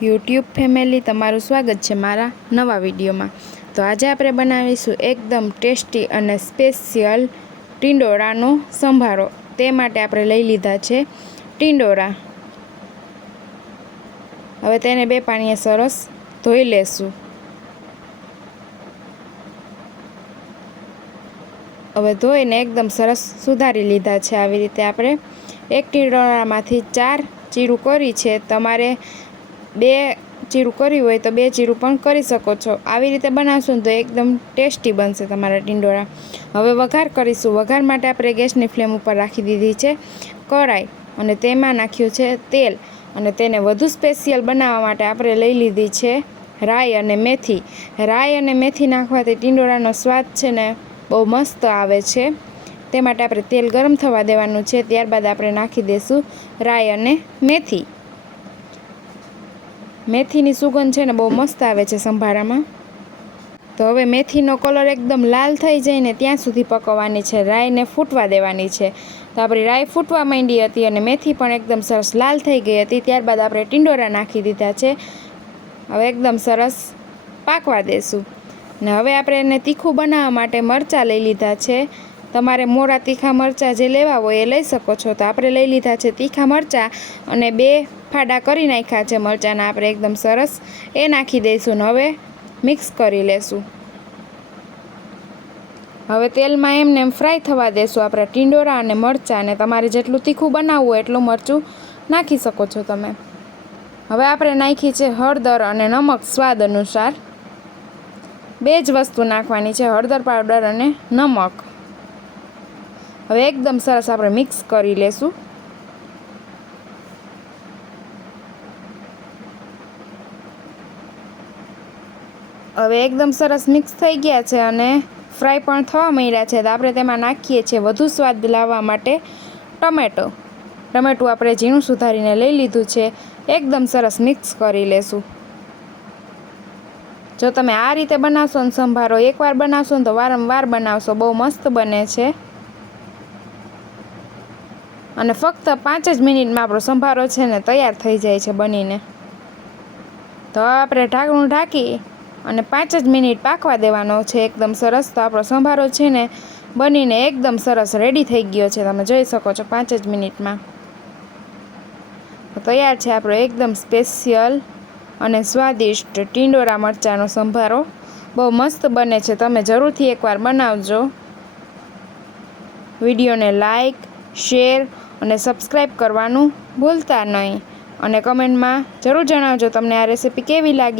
YouTube family, તમારું સ્વાગત છે મારા નવા વિડીયોમાં। તો આજે આપણે બનાવીશું એકદમ ટેસ્ટી અને સ્પેશિયલ ટીંડોરાનો સંભારો। તે માટે આપણે લઈ લીધા છે ટીંડોરા। હવે તેને 2 પાણીએ સરસ ધોઈ લેશું। હવે ધોઈને એકદમ સરસ સુધારી લીધા છે। આવી રીતે આપણે એક ટીંડોરામાંથી 4 ચીરું કરી છે। તમારે 2 ચીરું કરી હોય તો 2 ચીરું પણ કરી શકો છો। આવી રીતે બનાવશો ને તો એકદમ ટેસ્ટી બનશે તમારા ટીંડોરા। હવે વઘાર કરીશું। વઘાર માટે આપણે ગેસની ફ્લેમ ઉપર રાખી દીધી છે કઢાઈ અને તેમાં નાખ્યું છે તેલ અને તેને વધુ સ્પેશિયલ બનાવવા માટે આપણે લઈ લીધી છે રાઈ અને મેથી। રાઈ અને મેથી નાખવાથી ટીંડોરાનો સ્વાદ છે ને બહુ મસ્ત આવે છે। તે માટે આપણે તેલ ગરમ થવા દેવાનું છે। ત્યારબાદ આપણે નાખી દઈશું રાઈ અને મેથી। મેથીની સુગંધ છે ને બહુ મસ્ત આવે છે સંભારામાં। તો હવે મેથીનો કલર એકદમ લાલ થઈ જાય ને ત્યાં સુધી પકવવાની છે। રાઈને ફૂટવા દેવાની છે। તો આપણી રાઈ ફૂટવા માંડી હતી અને મેથી પણ એકદમ સરસ લાલ થઈ ગઈ હતી। ત્યારબાદ આપણે ટીંડોરા નાખી દીધા છે। હવે એકદમ સરસ પાકવા દેશું ને હવે આપણે એને તીખું બનાવવા માટે મરચાં લઈ લીધા છે। તમારે મોરા તીખા મરચાં જે લેવા હોય એ લઈ શકો છો। તો આપણે લઈ લીધા છે તીખા મરચાં અને 2 ફાડા કરી નાખ્યા છે મરચાંના। આપણે એકદમ સરસ એ નાખી દઈશું ને હવે મિક્સ કરી લેશું। હવે તેલમાં એમને એમ ફ્રાય થવા દેશું આપણે ટીંડોરા અને મરચાં। અને તમારે જેટલું તીખું બનાવવું હોય એટલું મરચું નાખી શકો છો તમે। હવે આપણે નાખી છે હળદર અને નમક સ્વાદ અનુસાર। 2 જ વસ્તુ નાખવાની છે, હળદર પાવડર અને નમક। હવે એકદમ સરસ આપણે મિક્સ કરી લેશું। હવે એકદમ સરસ મિક્સ થઈ ગયા છે અને ફ્રાય પણ થવા માંડ્યા છે। તો આપણે તેમાં નાખીએ છીએ વધુ સ્વાદ લાવવા માટે ટમેટું આપણે ઝીણું સુધારીને લઈ લીધું છે। એકદમ સરસ મિક્સ કરી લેશું। જો તમે આ રીતે બનાવશો ને સંભારો એકવાર બનાવશો ને તો વારંવાર બનાવશો, બહુ મસ્ત બને છે। અને ફક્ત 5 જ મિનિટમાં આપણો સંભારો છે ને તૈયાર થઈ જાય છે બનીને। તો આપણે ઢાંકણું ઢાંકી અને 5 જ મિનિટ પાકવા દેવાનો છે એકદમ સરસ। તો આપણો સંભારો છે ને બનીને એકદમ સરસ રેડી થઈ ગયો છે, તમે જોઈ શકો છો 5 જ મિનિટમાં। તો તૈયાર છે આપણો એકદમ સ્પેશિયલ અને સ્વાદિષ્ટ ટીંડોરા મરચાંનો સંભારો। બહુ મસ્ત બને છે, તમે જરૂરથી એકવાર બનાવજો। વિડીયોને લાઈક, શેર અને સબસ્ક્રાઈબ કરવાનું ભૂલતા નહીં। અને કમેન્ટમાં જરૂર જણાવજો તમને આ રેસીપી કેવી લાગી।